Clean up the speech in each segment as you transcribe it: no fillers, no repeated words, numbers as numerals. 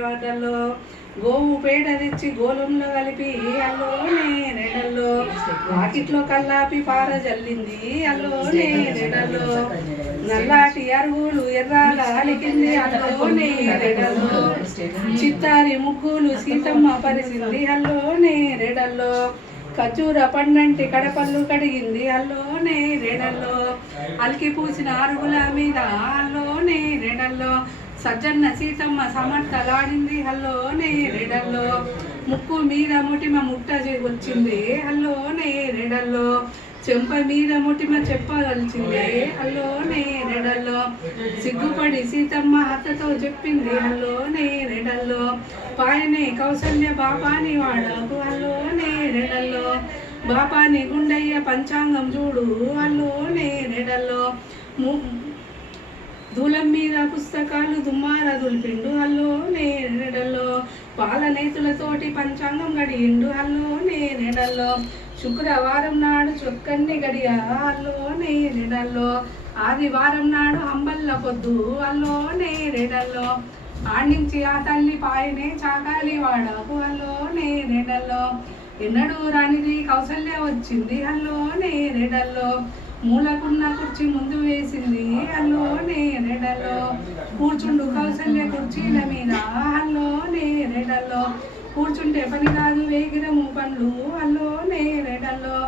వాటల్లో గోవు పేడ తెచ్చి గోలంలో కలిపి అల్లోనే నెడల్లో వాకిట్లో కల్లాపి పార జల్లింది అల్లోనే నెడల్లో నల్లాటి అరుగులు ఎర్రాగా అలికింది అల్లోనే నెడల్లో చిత్తారి ముగ్గులు సీతమ్మ పరిసింది అల్లోనే రెడల్లో ఖర్జూర పండంటి కడపళ్ళు కడిగింది అల్లోనే రెడల్లో అలికి పూసిన అరుగుల మీద అల్లోనే రెడల్లో సజ్జన్న సీతమ్మ సమర్థలాడింది హల్లోనే రెడల్లో ముక్కు మీద ముటిమ ముట్ట వచ్చింది హల్లోనే రెడల్లో చెంప మీద ముటిమ చెప్పగలిచింది హల్లోనే రెడల్లో సిగ్గుపడి సీతమ్మ హత్తతో చెప్పింది హల్లోనే రెడల్లో పాయనే కౌసల్య బాపాని వాడకు హల్లోనే రెడల్లో బాపాని గుండయ్య పంచాంగం చూడు హల్లోనే రెడల్లో దూలం మీద పుస్తకాలు దుమ్మార దులిపిండు హల్లోనే నెడల్లో పాలనేతులతోటి పంచాంగం గడియిండు హల్లోనే నెడల్లో శుక్రవారం నాడు చొక్కన్ని గడియ హల్లోనే నెడల్లో ఆదివారం నాడు అంబల్ల పొద్దు హల్లోనే నెడల్లో ఆడించి ఆ తల్లి పాయనే చాకాలి వాడకు హల్లోనే నెడల్లో ఎన్నడూ రానిది కౌసల్య వచ్చింది హల్లోనే నెడల్లో మూలకున్న కుర్చీ ముందు వేసింది హల్లోనే రెడల్లో కూర్చుండు కౌసల్య కుర్చీల మీద హల్లోనే రెడల్లో కూర్చుంటే పని కాదు వేగిరము పండ్లు హల్లోనే రెడల్లో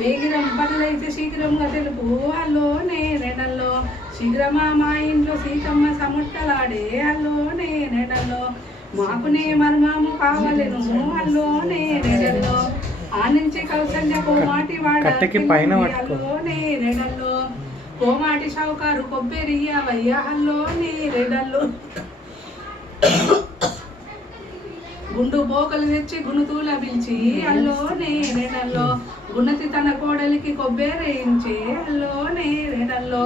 వేగిరం పనులైతే శీఘ్రంగా తెలుపు హల్లోనే రెడల్లో శీఘ్రమా మా ఇంట్లో సీతమ్మ సముట్టలాడే హల్లోనే రెడల్లో మాకునే మర్మము కావలేను హల్లోనే రెడల్లో ఆ నుంచి కౌసల్య కోమాటి వాడలోనే రెడల్లో కోమాటి షౌకారు కొబ్బరి వయ్యాహల్లోనే రెడల్లో గుండు బోకలు తెచ్చి గుణుతూల పిలిచి అల్లోనే రెడల్లో గుణతి తన కోడలికి కొబ్బేరేయించి అల్లోనే రెడల్లో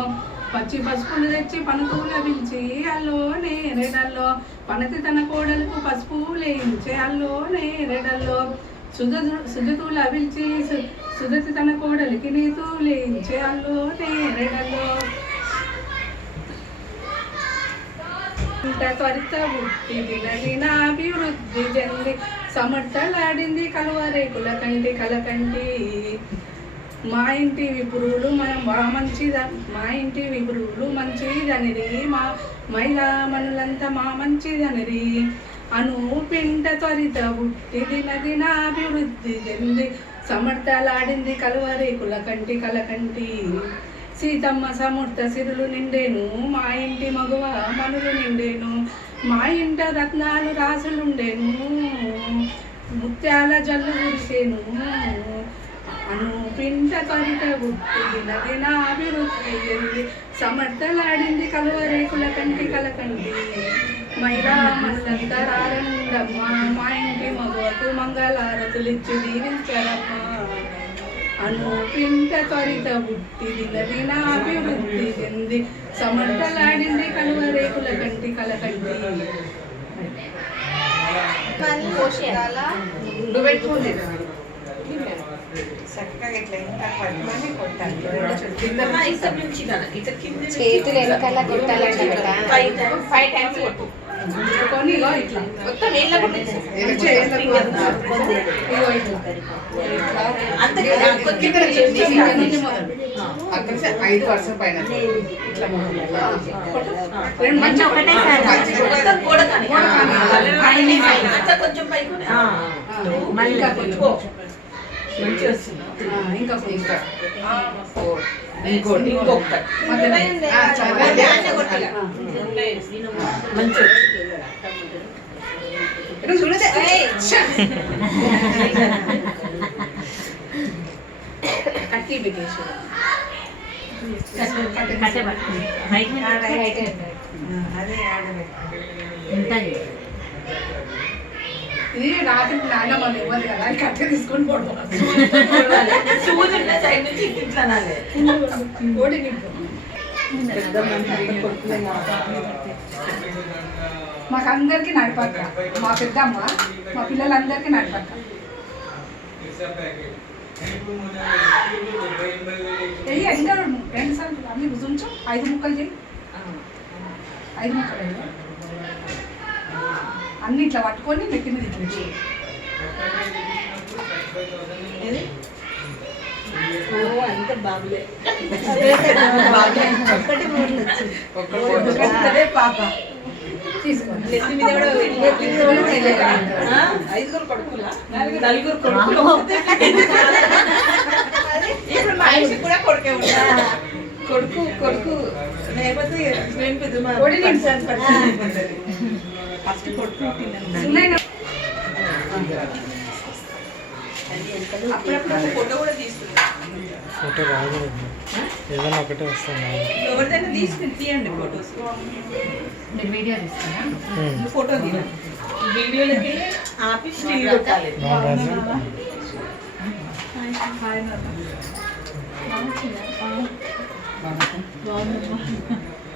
పచ్చి పసుపులు తెచ్చి పనుతూల పిలిచి అల్లోనే రెడల్లో పనతి తన కోడలకు పసుపు లేయించి అల్లోనే రెడల్లో సుజతుల పిలిచి సుజతి తన కోడలికి నీతూ లేయించే అల్లోనే రెడల్లో త్వరిత బుట్టి అభివృద్ధి చెంది సమర్థలాడింది కలువరేకుల కంటి కలకంటి మా ఇంటి విపురులు మా ఇంటి విపురులు మంచిదనిరి మా మహిళా మనులంతా మా మంచిదనిరి అను పిండ త్వరిత బుట్టి దినాభివృద్ధి చెంది సమర్థలాడింది కలువరేకుల కంటి కలకంటి సీతమ్మ సమర్థ సిరులు నిండేను మా ఇంటి మగువ మనులు నిండేను మా ఇంట రత్నాలు రాసులుండేను ముత్యాల జల్లు కురిసేను అను పిండ త్వరిత బుట్టి దినాభివృద్ధి చెంది సమర్థలాడింది కలువరేకుల కంటి కలకంటి మహిళా మనులంతా రారండమ్మా మా ఇంటి మగువకు మంగళారతులిచ్చి దీవించరమ్మా అను పిండ త్వరిత బుట్టి దినాభివృద్ధి చెంది సమర్థలాడింది కలువరేకుల కంటి కలకంటి చేతులు వెనకాల కొట్టాలంట ఇది రాత్రి నాన్నమ్మ ఇవ్వదు కదా కట్టె తీసుకొని మాకందరికి నడిపక్క మా పెద్దమ్మ మా పిల్లలందరికీ నడిపక్క ఇంకా 2 సార్లు అన్ని రుజుంచు 5 ముక్కలు చేయి 5 ముక్కలు అన్ని ఇట్లా పట్టుకొని నెత్తి మీద ఇట్లా అంత బాగులే పాప తీసుకోండి. నెత్తి మీద కూడా ఐదుగురు కొడుకులా నలుగురు కొడుకులు ఇప్పుడు మా ఇంటికి కూడా కొడుకే ఉంటాడు. కొడుకు కొడుకు లేకపోతే మేము పెద్ద ఫస్ట్ కొడుకు సున్నైన అప్పుడప్పుడు ఫోటో కూడా తీసుకున్నాం. ఫోటో రాదు, ఏదైనా ఒకటే వస్తుంది. ఎవరిదైనా తీసుకుని తీయండి ఫోటోస్. వీడియో తీస్తున్నా ఫోటో తీయాలి. వీడియోలకి ఆపి స్టిల్ పెట్టాలి.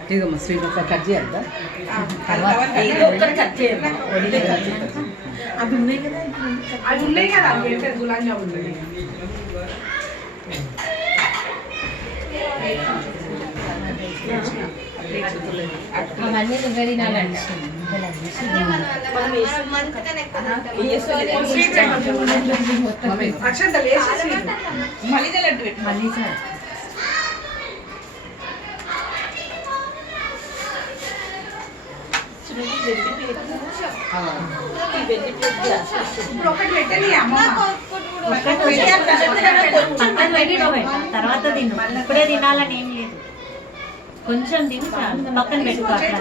ఇదిగమ్మా స్వీట్ ఒకసారి కట్ చేయాలి. ఏదో ఒక్కటి కట్ చేయాలి. అవి ఉన్నాయి కదా అది ఉన్నాయి కదా అవి పెట్టే గులాబ్ జామున్ అవన్నీ నువ్వే తినాలండి. అక్షంతలు వేసి మళ్ళీ లడ్డు పెట్టు. మళ్ళీ సార్ ఇప్పుడు ఒకటి పెట్టని అమ్మ పక్కన పెట్టి తర్వాత తిను. ఇప్పుడే తినాలని ఏం లేదు, కొంచెం తిని చాలు. పక్కన పెట్టుకో. అట్లా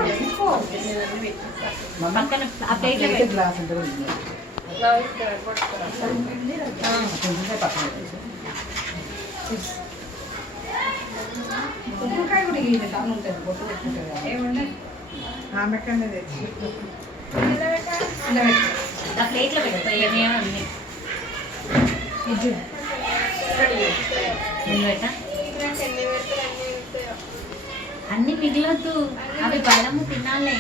పక్కన ఆ ప్లేట్లో పెట్టు. గ్లాస్ అంటే కొంచెం పక్కన పెట్టేసి. ఉప్పుకాయ కూడా ఇది తాను ఉంటుంది బొట్టు పెట్టుకుంటుంది కదా ఏమంటే ఆమె కన్నా తెచ్చి ఇలా పెట్టు. ఆ ప్లేట్లో పెట్టుకో. ఏమేమో అన్ని పెట్టా. అన్ని మిగిలొద్దు, అవి బలము తినాలి.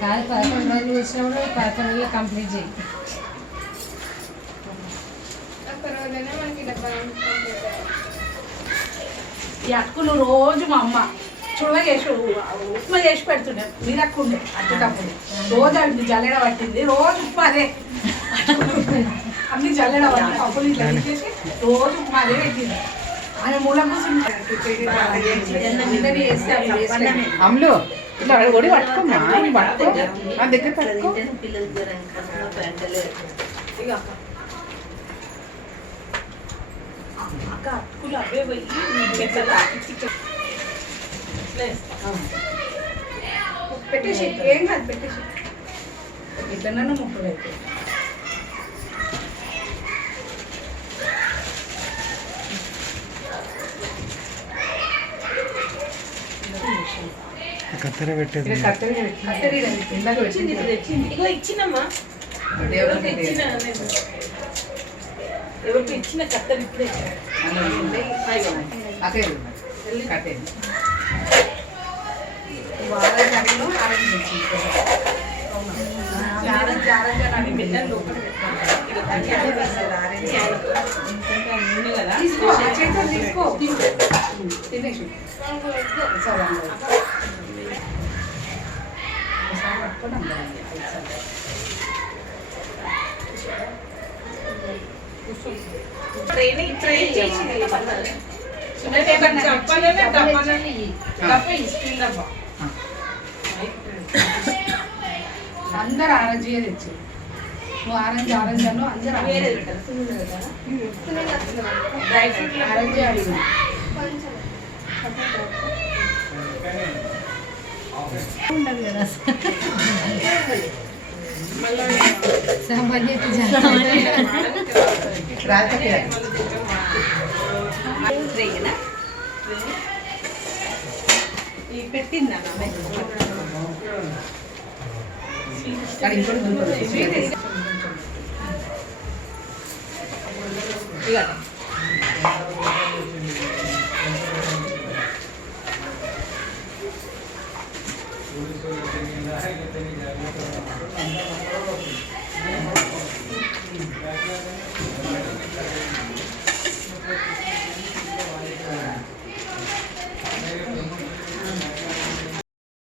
కాదు 11 రోజులు వచ్చినప్పుడు 11 రోజులు కంప్లీట్ చేయి. ఈ అటుకులు రోజు మా అమ్మ చుడవ చేసి ఉప్మా చేసి పెడుతుండే మీరక్కుండే అట్టుకప్పుడు రోజు అవి జల్లెడ పట్టింది రోజు ఉప్మా అదే అన్ని జల్లెడ పట్టి పప్పులు ఇట్లా తీసేసి రోజు ఉప్మా అదే పెట్టింది ఆయన మూల అమ్ములు ఇట్లా ఒడి పట్టుకోమ్మా, పట్టుకో నా దగ్గర పట్టుకో. అక్క అటుకులు అవే పోయి పెట్టేసి ఏం కాదు పెట్టేసి ఇట్లన్నా ముక్కలు అయితే కత్తెర పెట్టేది. కత్తెర కత్తెర ఇందాక వచ్చింది. ఇప్పుడు తెచ్చింది. ఇగో ఇచ్చినమ్మా. ఎవరికి ఇచ్చిన ఎవరికి ఇచ్చిన కత్తెర ఇప్పుడే కట్టేది. వారాలు ఆరోగ్యం అవి మెల్లగా లోపల నూనె కదా తీసుకో చేతితో తీసుకో తినేసి సరే ఒకసారి పట్టుకొని అందరం ట్రైన్ చేసింది అందరు ఆరెంజ్ తెచ్చి నువ్వు ఆరెంజ్ అను అందరు వేరే డ్రై ఫ్రూట్ ఆరెంజ్ అడిగి ఉండదు కదా పెట్టిందా ఇక